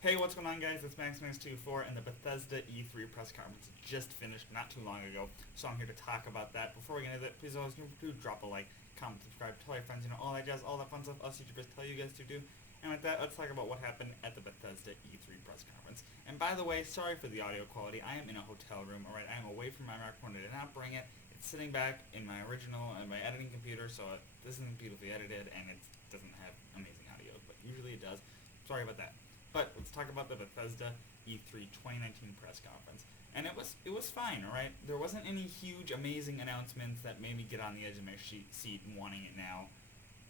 Hey, what's going on, guys? It's MaxMax24, and the Bethesda E3 press conference just finished not too long ago, so I'm here to talk about that. Before we get into that, please always do drop a like, comment, subscribe, tell your friends, all that jazz, all that fun stuff us YouTubers tell you guys to do. And with that, let's talk about what happened at the Bethesda E3 press conference. And by the way, sorry for the audio quality. I am in a hotel room, alright? I am away from my microphone. I did not bring it. It's sitting back in my original, my editing computer, so this isn't beautifully edited, and it doesn't have amazing audio, but usually it does. Sorry about that. But let's talk about the Bethesda E3 2019 press conference. And it was fine, alright? There wasn't any huge, amazing announcements that made me get on the edge of my seat and wanting it now.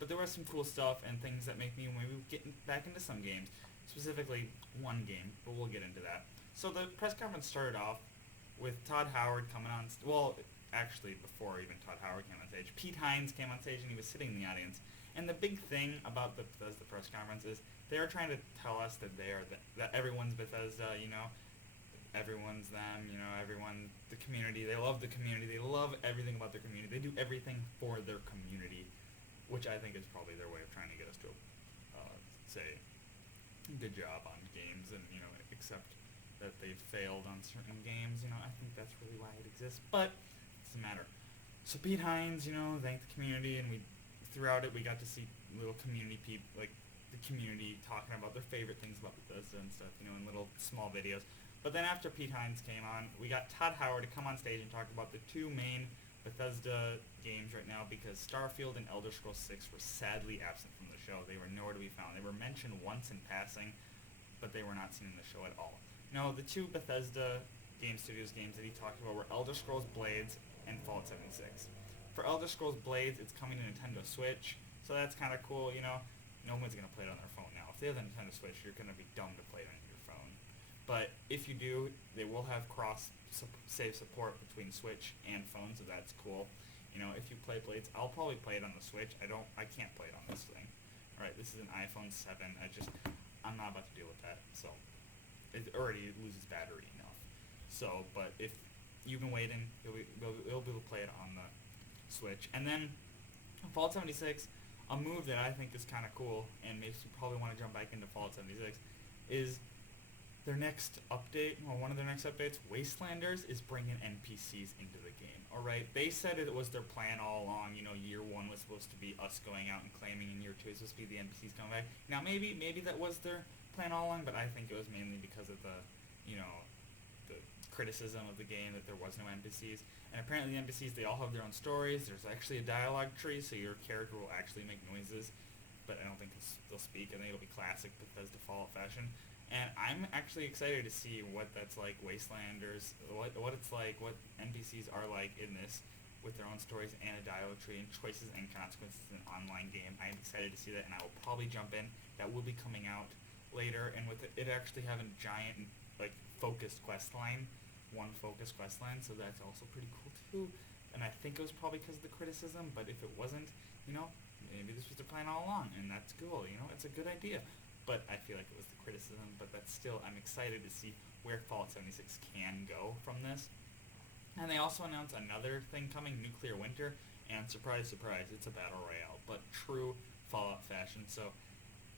But there was some cool stuff and things that make me maybe get back into some games. Specifically, one game, but we'll get into that. So the press conference started off with Todd Howard coming on... actually, before even Todd Howard came on stage, Pete Hines came on stage and he was sitting in the audience. And the big thing about the Bethesda press conference is they're trying to tell us that that everyone's Bethesda, everyone's them, everyone, the community. They love the community. They love everything about their community. They do everything for their community, which I think is probably their way of trying to get us to say good job on games and accept that they've failed on certain games. I think that's really why it exists, but it doesn't matter. So Pete Hines, thanked the community, and throughout it we got to see little community people, like the community talking about their favorite things about Bethesda and stuff, in little small videos. But then after Pete Hines came on, we got Todd Howard to come on stage and talk about the two main Bethesda games right now, because Starfield and Elder Scrolls 6 were sadly absent from the show. They were nowhere to be found. They were mentioned once in passing, but they were not seen in the show at all. No, the two Bethesda Game Studios games that he talked about were Elder Scrolls Blades and Fallout 76. For Elder Scrolls Blades, it's coming to Nintendo Switch, so that's kind of cool, No one's going to play it on their phone now. If they have the Nintendo Switch, you're going to be dumb to play it on your phone. But if you do, they will have cross-save support between Switch and phone, so that's cool. If you play Blades, I'll probably play it on the Switch. I can't play it on this thing. Alright, this is an iPhone 7. I'm not about to deal with that, so it already loses battery enough. So, but if you've been waiting, you'll be able to play it on the Switch. And then Fallout 76, a move that I think is kind of cool and makes you probably want to jump back into Fallout 76, is their next update, or one of their next updates, Wastelanders, is bringing NPCs into the game. Alright, they said it was their plan all along. Year 1 was supposed to be us going out and claiming, and Year 2 was supposed to be the NPCs coming back. Now, maybe that was their plan all along, but I think it was mainly because of the criticism of the game that there was no NPCs. And apparently the NPCs, they all have their own stories. There's actually a dialogue tree, so your character will actually make noises, but I don't think they'll speak. I think it'll be classic Bethesda Fallout fashion. And I'm actually excited to see what that's like, Wastelanders, what it's like, what NPCs are like in this, with their own stories and a dialogue tree and choices and consequences in an online game. I am excited to see that, and I will probably jump in. That will be coming out later, and with it actually having a giant, focused quest line, one focused quest line, so that's also pretty cool too. And I think it was probably because of the criticism, but if it wasn't, maybe this was their plan all along, and that's cool, it's a good idea. But I feel like it was the criticism, but that's still, I'm excited to see where Fallout 76 can go from this. And they also announced another thing coming, Nuclear Winter, and surprise, surprise, it's a battle royale, but true Fallout fashion. So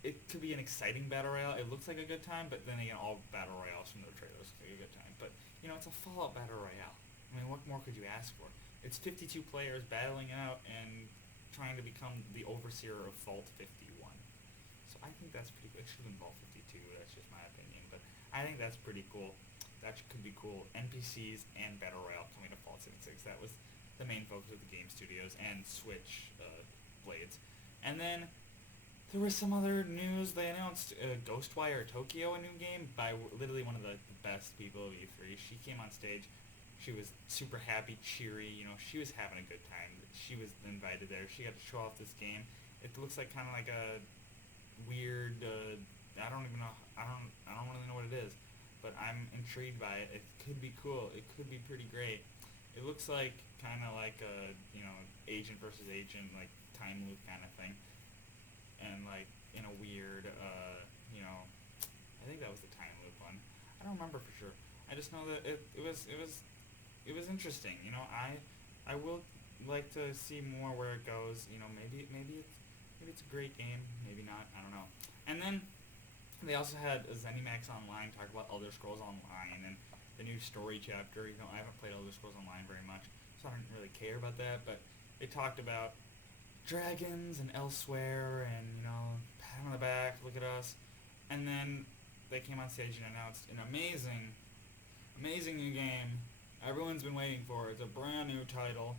it could be an exciting battle royale. It looks like a good time, but then again, all battle royales from the trailers look like a good time. But, it's a Fallout battle royale. I mean, what more could you ask for? It's 52 players battling out and trying to become the overseer of Vault 51. So I think that's pretty cool. It should involve 52, that's just my opinion. But I think that's pretty cool. That could be cool. NPCs and battle royale coming to Fallout 76. That was the main focus of the game studios and Switch Blades. And then there was some other news. They announced Ghostwire Tokyo, a new game, by literally one of the best people of E3. She came on stage. She was super happy, cheery. She was having a good time. She was invited there. She got to show off this game. It looks like kind of like a weird. I don't even know. I don't really know what it is, but I'm intrigued by it. It could be cool. It could be pretty great. It looks like kind of like a agent versus agent, like time loop kind of thing. And in a weird, I think that was the time loop one. I don't remember for sure. I just know that it was interesting. I will like to see more where it goes. Maybe it's a great game, maybe not. I don't know. And then They also had a ZeniMax Online talk about Elder Scrolls Online and the new story chapter. I haven't played Elder Scrolls Online very much, so I don't really care about that. But they talked about dragons and elsewhere, and pat on the back, look at us. And then they came on stage and announced an amazing new game everyone's been waiting for. It's a brand new title,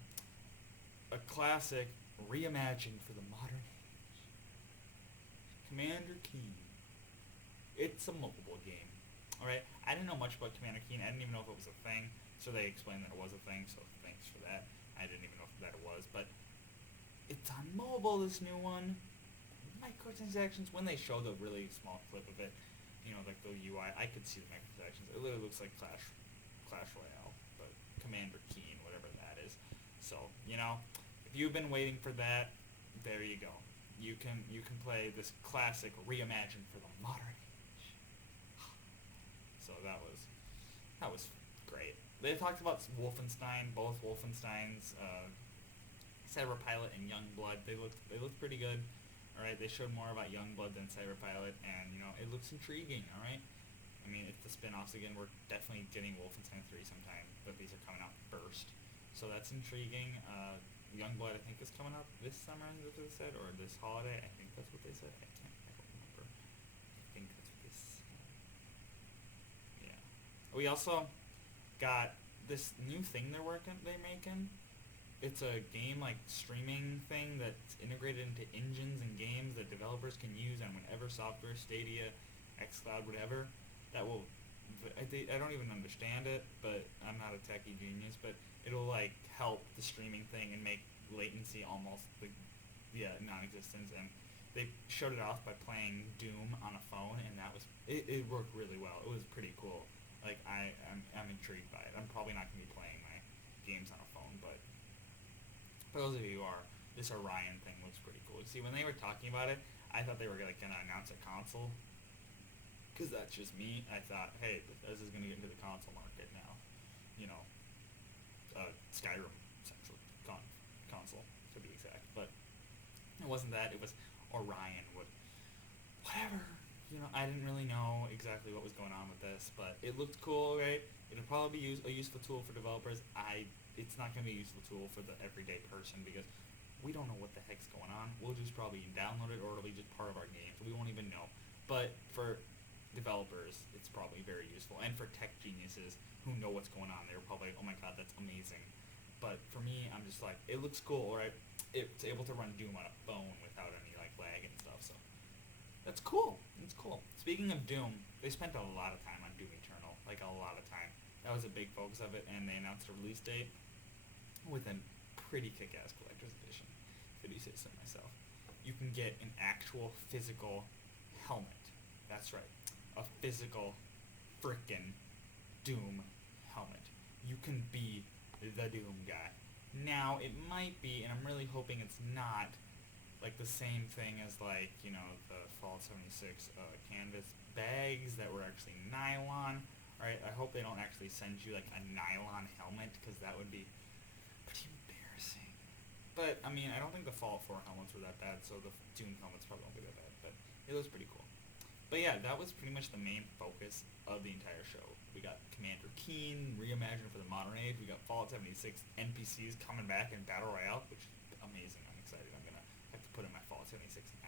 a classic reimagined for the modern age. Commander Keen. It's a mobile game. Alright, I didn't know much about Commander Keen. I didn't even know if it was a thing, so they explained that it was a thing, so thanks for that. I didn't even know that it was, but it's on mobile, this new one. Microtransactions, when they show the really small clip of it, like the UI, I could see the microtransactions. It literally looks like Clash Royale, but Commander Keen, whatever that is. So, if you've been waiting for that, there you go. You can play this classic reimagined for the modern age. So that was great. They talked about Wolfenstein, both Wolfensteins, Cyberpilot and Youngblood. They looked pretty good. All right, they showed more about Youngblood than Cyberpilot, and it looks intriguing. All right, I mean, it's the spin-offs again. We're definitely getting Wolfenstein 3 sometime, but these are coming out first, so that's intriguing. Youngblood, I think, is coming out this summer. That's what they said, or this holiday. I think that's what they said. I don't remember. I think that's what they said. Yeah. We also got this new thing they're making. It's a game streaming thing that's integrated into engines and games that developers can use on whatever software, Stadia, xCloud, whatever. That will, I don't even understand it, but I'm not a techie genius. But it'll help the streaming thing and make latency almost non-existent. And they showed it off by playing Doom on a phone, and it worked really well. It was pretty cool. I'm intrigued by it. I'm probably not gonna be playing my games on a phone, but for those of you who are, this Orion thing looks pretty cool. See, when they were talking about it, I thought they were gonna announce a console, because that's just me. I thought, hey, this is gonna get into the console market now. Skyrim essentially console to be exact, but it wasn't that. It was Orion. Whatever. I didn't really know exactly what was going on with this, but it looked cool, right? It'll probably be a useful tool for developers. It's not going to be a useful tool for the everyday person, because we don't know what the heck's going on. We'll just probably download it, or it'll be just part of our game, so we won't even know. But for developers, it's probably very useful. And for tech geniuses who know what's going on, they're probably, oh my god, that's amazing. But for me, I'm just it looks cool, right? It's able to run Doom on a phone without any lag and stuff, so that's cool. It's cool. Speaking of Doom, they spent a lot of time on Doom Eternal, a lot of time. That was a big focus of it, and they announced a release date with a pretty kick-ass collector's edition, if I do say so myself. You can get an actual physical helmet. That's right. A physical frickin' Doom helmet. You can be the Doom guy. Now, it might be, and I'm really hoping it's not, the same thing as the Fallout 76 canvas bags that were actually nylon. Alright, I hope they don't actually send you a nylon helmet, because that would be pretty embarrassing. But I mean, I don't think the Fallout 4 helmets were that bad, so the Doom helmets probably won't be that bad, but it was pretty cool. But yeah, that was pretty much the main focus of the entire show. We got Commander Keen reimagined for the modern age. We got Fallout 76 NPCs coming back in Battle Royale, which is amazing. I'm excited. I'm gonna have to put in my Fallout 76 and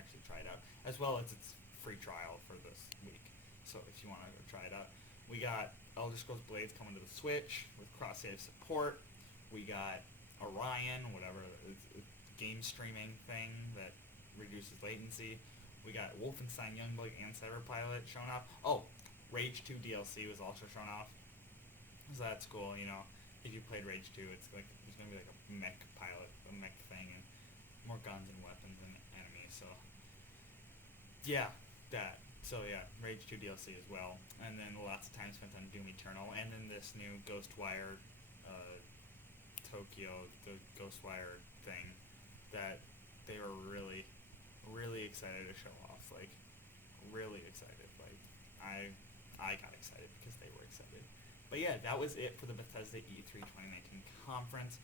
actually try it out, as well as its free trial for this week. So if you want to go try it out, we got Elder Scrolls Blades coming to the Switch with cross-save support. We got Orion, whatever, it's a game streaming thing that reduces latency. We got Wolfenstein Youngblood and Cyberpilot shown off. Oh, Rage 2 DLC was also shown off. So that's cool, if you played Rage 2, it's there's going to be a mech pilot, a mech thing, and more guns and weapons and enemies, so yeah, that. So yeah, Rage 2 DLC as well, and then lots of time spent on Doom Eternal, and then this new Ghostwire Tokyo, the Ghostwire thing that they were really, really excited to show off, really excited. I got excited because they were excited. But yeah, that was it for the Bethesda E3 2019 conference.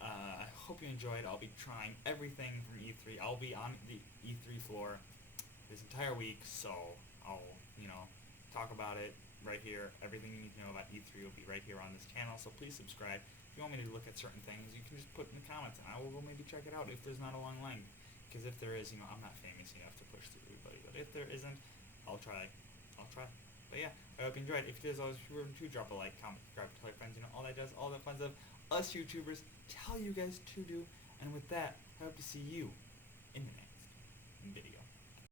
I hope you enjoyed. I'll be trying everything from E3. I'll be on the E3 floor this entire week, so I'll, talk about it right here. Everything you need to know about E3 will be right here on this channel, so please subscribe. If you want me to look at certain things, you can just put in the comments, and I will go maybe check it out if there's not a long line. Because if there is, I'm not famous enough to push through everybody, but if there isn't, I'll try. But yeah, I hope you enjoyed. If you guys always remember to drop a like, comment, subscribe, tell your friends, all that jazz, all that fun stuff us YouTubers tell you guys to do. And with that, I hope to see you in the next video.